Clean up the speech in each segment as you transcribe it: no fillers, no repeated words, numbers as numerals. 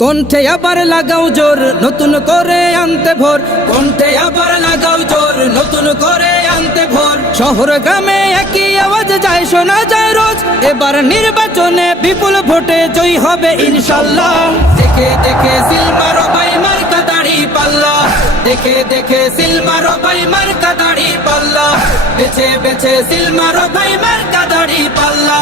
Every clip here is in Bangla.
কণ্ঠে আবার লাগাও জোর নতুন করে আনতে ভোর, কণ্ঠে আবার লাগাও জোর নতুন করে আনতে ভোর। শহর গ্রামে একই আওয়াজ যায় শোনা যায় রোজ, এবার নির্বাচনে বিপুল ভোটে জয়ী হবে ইনশাল্লাহ। দেখে দেখে সিল মারো ভাই মার্কা দাড়ি পাল্লা, দেখে দেখে সিল মারো ভাই মার্কা দাড়ি পাল্লা, বেছে বেছে সিল মারো ভাই মার্কা দাড়ি পাল্লা।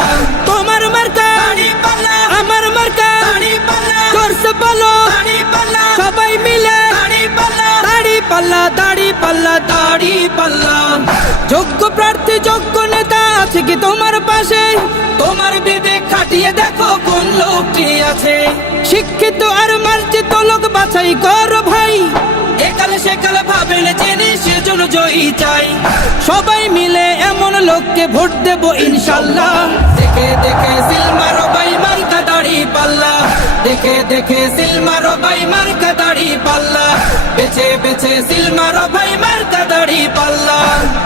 তোমার মার্কা দাড়ি পাল্লা, আমার মার্কা দাড়ি পাল্লা, জোরসে বলো দাড়ি পাল্লা, সবাই মিলে দাড়ি পাল্লা, দাড়ি পাল্লা, দাড়ি পাল্লা, দাড়ি পাল্লা। যোগ্য প্রার্থী যোগ্য নেতা আছে কি তোমার পাশে? তোমার বিবেক খাটিয়ে দেখো কোন লোকটি আছে। শিক্ষিত আর মার্জিত লোক বাছাই করো ভাই, একালে সেকালে ভাবেন জেনে সেজন্য জয়ী চাই। সবাই মিলে এমন লোককে ভোট দেব ইনশাল্লাহ। দেখে দেখে সিল মারো ভাই মার্কা দাড়ি পাল্লা, দেখে দেখে সিল মারো ভাই মার্কা দাড়ি পাল্লা, বেছে বেছে সিল মারো ভাই মার্কা দাড়ি পাল্লা।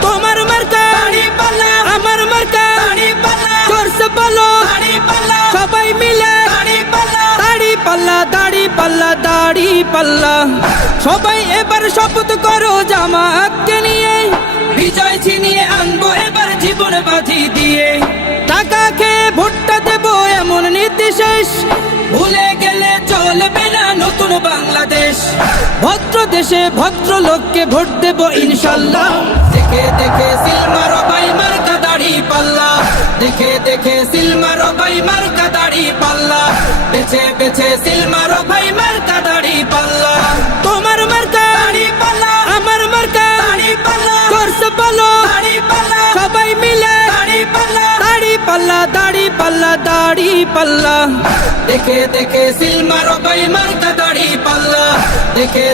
তোমার মার্কা দাড়ি পাল্লা, আমার মার্কা দাড়ি পাল্লা, জোরসে বলো দাড়ি পাল্লা, সবাই মিলে দাড়ি পাল্লা, দাড়ি পাল্লা, দাড়ি পাল্লা, দাড়ি পাল্লা। সবাই এবার শপথ করো জামাতকে নিয়ে, বিজয় ছিনিয়ে আনবো এবার জীবন বাজি দিয়ে। টাকা খেয়ে ভোটটা দেবো এমন নীতি শেষ, ভুলে গেলে চলবে না নতুন বাংলাদেশ। ভদ্র দেশে ভদ্র লোককে ভোট দেব ইনশাল্লাহ। দেখে দেখে সিল মারো ভাই মার্কা দাড়ি পাল্লা, দেখে দেখে সিল মারো ভাই মার্কা দাড়ি পাল্লা, বেছে বেছে সিল মারো ভাই মার্কা দাড়ি পাল্লা। তোমার মার্কা দাড়ি পাল্লা, আমার মার্কা দাড়ি পাল্লা, জোরসে বলো দাড়ি পাল্লা, সবাই মিলে দাড়ি পাল্লা, দাড়ি পাল্লা, দাড়ি পাল্লা, দাড়ি পাল্লা। দেখে দেখে সিল মারো ভাই মার্কা দাড়ি পাল্লা, দেখে